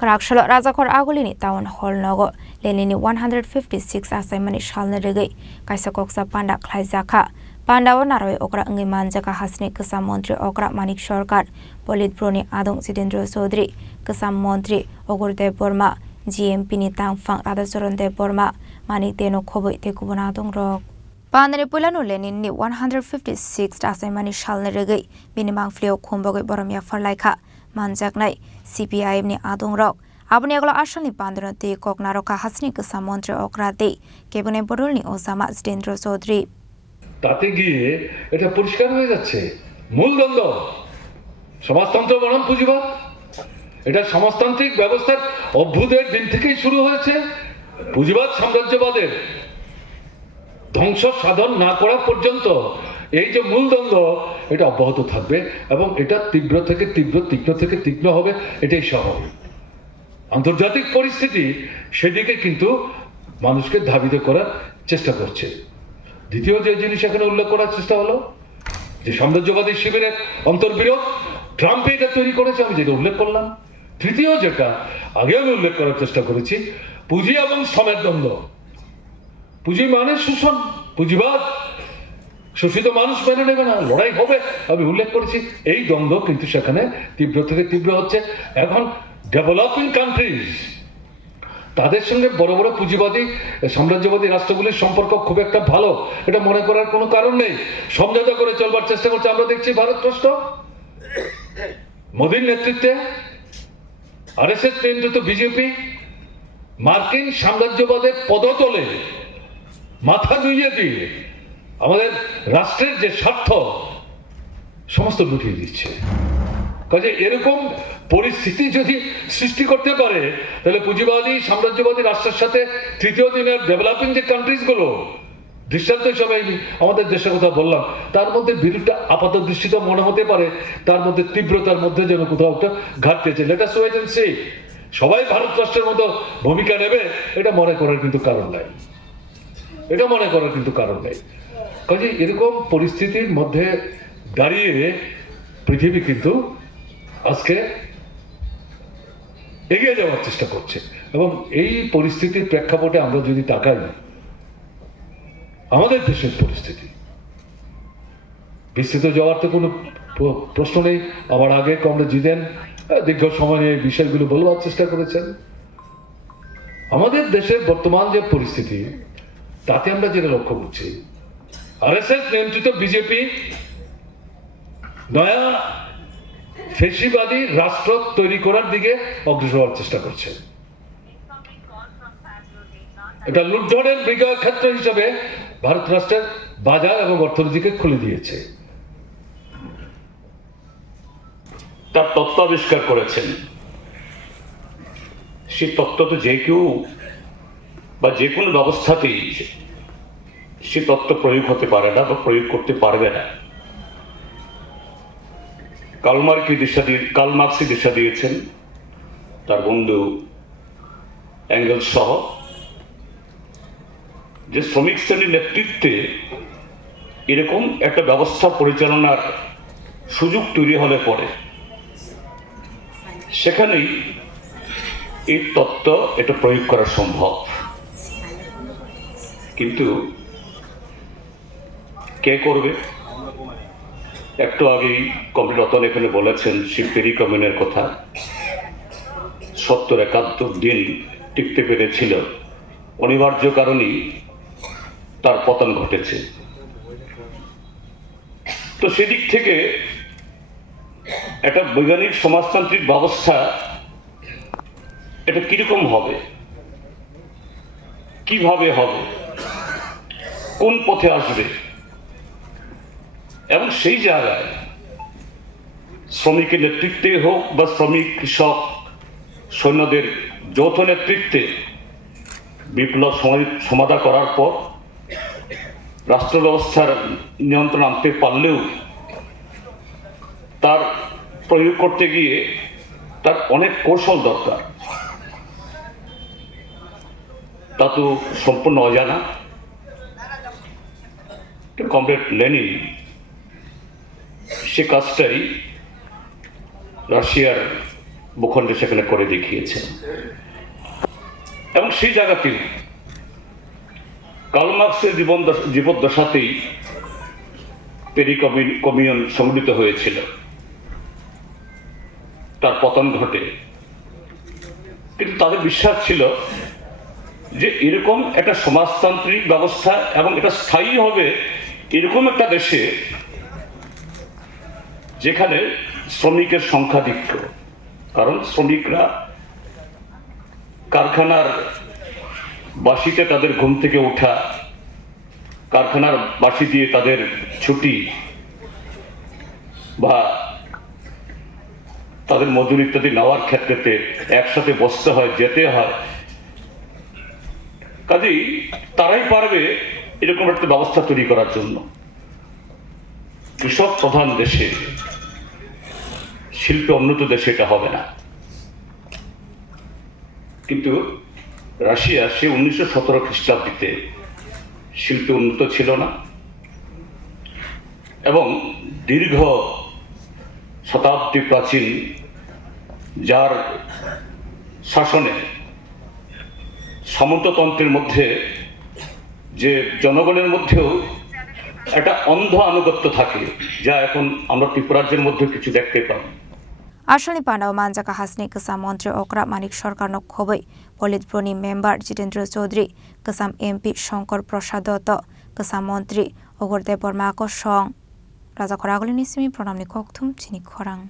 Karakshalo Rajakor Agulini Town Hall Nogo, Lenini 156 assignment Shalna Regi, Kaisakoksa Panda Klaizaka, Panda Onaro Okra Ngimanjaka Hasni Kasam Montri Okra Manik Shorkar, Polit Bruni Adong Sidindro Sodri, Kasam Montri, Ogurde Burma, GMP ni Tang Fang Radasoron de Burma, Manik Deno Kobo Tekubunadong Rock. Pandani Pulanu Lenin ni 156 assignment Shalna Regi, Binimang Fleo Kumbogi Boromia for Laika. Manjak nai CPI ni adong rok abni aglo ashani pandano te koknaro ka hasni ka samontre okrate kebune borul ni osama Sidindro Sodri তাতে গিয়ে এটা পরিষ্কার হয়ে যাচ্ছে মূল দ্বন্দ্ব সমাজতন্ত্র বনাম পুঁজিবাদ এটা সমাজতান্ত্রিক ব্যবস্থার অভ্যুদয়ের দিন থেকেই শুরু হয়েছে পুঁজিবাদ সাম্রাজ্যবাদের ধ্বংস সাধন না করা পর্যন্ত এই যে মূল দ্বন্দ্ব এটা অব্যাহত থাকবে এবং এটা তীব্র থেকে তীব্র তীক্ষ্ণ থেকে তীক্ষ্ণ হবে এটাই স্বাভাবিক আন্তর্জাতিক পরিস্থিতি সেদিকে কিন্তু মানুষকে ধাবিত করার চেষ্টা করছে দ্বিতীয় যে জিনিস এখানে উল্লেখ করার চেষ্টা হলো যে সাম্রাজ্যবাদী শিবিরের অন্তর্বিরোধ ট্রাম্প এটা তৈরি করেছে আমি যেটা উল্লেখ করলাম তৃতীয় যেটা আগে আমি উল্লেখ করার চেষ্টা করেছি পুঁজি এবং শ্রমের দ্বন্দ্ব পুঁজি মানে শোষণ পুঁজিবাদ শোষিত মানুষ মেনে নেবে না লড়াই হবে আমি উল্লেখ করেছি এই দ্বন্দ্ব কিন্তু সেখানে তীব্র থেকে তীব্র হচ্ছে এখন ডেভেলপিং কান্ট্রিজ তাদের সঙ্গে বড় বড় পুঁজিবাদী সাম্রাজ্যবাদী রাষ্ট্রগুলির সম্পর্ক খুব একটা ভালো এটা মনে করার কোনো কারণ নেই সমঝোতা করে চলবার চেষ্টা করছে আমরা দেখছি ভারত রাষ্ট্র মোদীর নেতৃত্বে আরএসএস নিয়ন্ত্রিত বিজেপি মার্কিন সাম্রাজ্যবাদের পদতলে মাথা নুইয়ে দিয়ে আমাদের রাষ্ট্রের যে স্বার্থ সমস্ত লুটিয়ে দিচ্ছে কাজে এরকম পরিস্থিতি যদি সৃষ্টি করতে পারে তাহলে পুঁজিবাদী সাম্রাজ্যবাদী রাষ্ট্রের সাথে তৃতীয় দিনের ডেভেলপিং যে কান্ট্রিজগুলো দৃষ্টান্ত হিসাবে আমাদের দেশের কথা বললাম তার মধ্যে বিরোধটা আপাত দৃষ্টিতে মনে হতে পারে তার মধ্যে তীব্রতার মধ্যে যেন কোথাও একটা ঘাটতি আছে let us wait and see সবাই ভারত রাষ্ট্রের মতো ভূমিকা নেবে এটা মনে করার কিন্তু কারণ নাই এটা মনে করার কিন্তু কারণ নেই কাজে এরকম পরিস্থিতির মধ্যে দাঁড়িয়ে পৃথিবী কিন্তু আজকে এগিয়ে যাওয়ার চেষ্টা করছে এবং এই পরিস্থিতির প্রেক্ষাপটে আমরা যদি তাকাই আমাদের দেশের পরিস্থিতি বিস্তৃত যাওয়ার তো কোনো প্রশ্ন নেই আমার আগে কমরেড জিতেন দীর্ঘ সময় নিয়ে এই বিষয়গুলো বলবার চেষ্টা করেছেন আমাদের দেশের বর্তমান যে পরিস্থিতি তাতে আমরা যেটা লক্ষ্য করছি আরএসএস নিয়ন্ত্রিত বিজেপি নয়া ফেসিবাদী রাষ্ট্র তৈরি করার দিকে অগ্রসর হওয়ার চেষ্টা করছে এটা লুটধরের বিজয় ক্ষেত্র হিসেবে ভারত রাষ্ট্রের বাজার এবং অর্থনীতিকে খুলে দিয়েছে তার তত্ত্ব আবিষ্কার করেছেন সেই তত্ত্ব তো যে কেউ বা যে কোনো ব্যবস্থাতেই সে তত্ত্ব প্রয়োগ হতে পারে না বা প্রয়োগ করতে পারবে না কার্ল মার্ক্সই দিশা দিয়েছেন তার বন্ধু অ্যাঙ্গেলস সহ যে শ্রমিক শ্রেণীর নেতৃত্বে এরকম একটা ব্যবস্থা পরিচালনার সুযোগ তৈরি হলে পরে সেখানেই এই তত্ত্ব এটা প্রয়োগ করা সম্ভব কিন্তু কে করবে একটু আগেই কমরেড রতন এখানে বলেছেন সেই পেরি কমিউনের কথা ৭০-৭১ দিন টিকতে পেরেছিল অনিবার্য কারণেই তার পতন ঘটেছে তো সেদিক থেকে একটা বৈজ্ঞানিক সমাজতান্ত্রিক ব্যবস্থা এটা কিরকম হবে কিভাবে হবে কোন পথে আসবে এবং সেই জায়গায় শ্রমিকের নেতৃত্বে হোক বা শ্রমিক কৃষক সৈন্যদের যৌথ নেতৃত্বে বিপ্লব সমাধা করার পর রাষ্ট্র ব্যবস্থার নিয়ন্ত্রণ আনতে পারলেও তার প্রয়োগ করতে গিয়ে তার অনেক কৌশল দরকার তা তো সম্পূর্ণ অজানা কমরেড লেনিন সে কাজটাই রাশিয়ার ভূখণ্ডে সেখানে করে দেখিয়েছেন। এবং সেই জায়গাতেই কার্ল মার্কসের জীবদ্দশাতেই পেরি কমিউন সংগঠিত হয়েছিল, তার পতন ঘটে। কিন্তু তাদের বিশ্বাস ছিল যে এরকম একটা সমাজতান্ত্রিক ব্যবস্থা এবং এটা স্থায়ী হবে এরকম একটা দেশে যেখানে শ্রমিকের সংখ্যাধিক্য, কারণ শ্রমিকরা কারখানার বাসিতে তাদের ঘুম থেকে ওঠা, কারখানার বাসি দিয়ে তাদের ছুটি বা তাদের মজুরি ইত্যাদি নেওয়ার ক্ষেত্রে একসাথে বসতে হয়, যেতে হয়। কাজেই তারাই পারবে এরকম একটা ব্যবস্থা তৈরি করার জন্য। কৃষক প্রধান দেশে, শিল্পে উন্নত দেশে এটা হবে না। কিন্তু রাশিয়া সে 1917 খ্রিস্টাব্দে শিল্পে উন্নত ছিল না এবং দীর্ঘ শতাব্দী প্রাচীন যার শাসনে সামন্ততন্ত্রের মধ্যে যে জনগণের মধ্যেও একটা অন্ধ আনুগত্য থাকে, যা এখন আমরা ত্রিপুরাজ্যের মধ্যে কিছু দেখতে পাই। Ashley Pandao Manjaka Hasni Kesam Montri Okra Manik Sarkar no Khoboi Politburo member Jitendra Chaudhary Kesam MP Shankar Prasad Dotto Kesam Montri Ogorde Bormako Song Raja Koragoli Nisimi Pronamni Kokthum Chini Khorang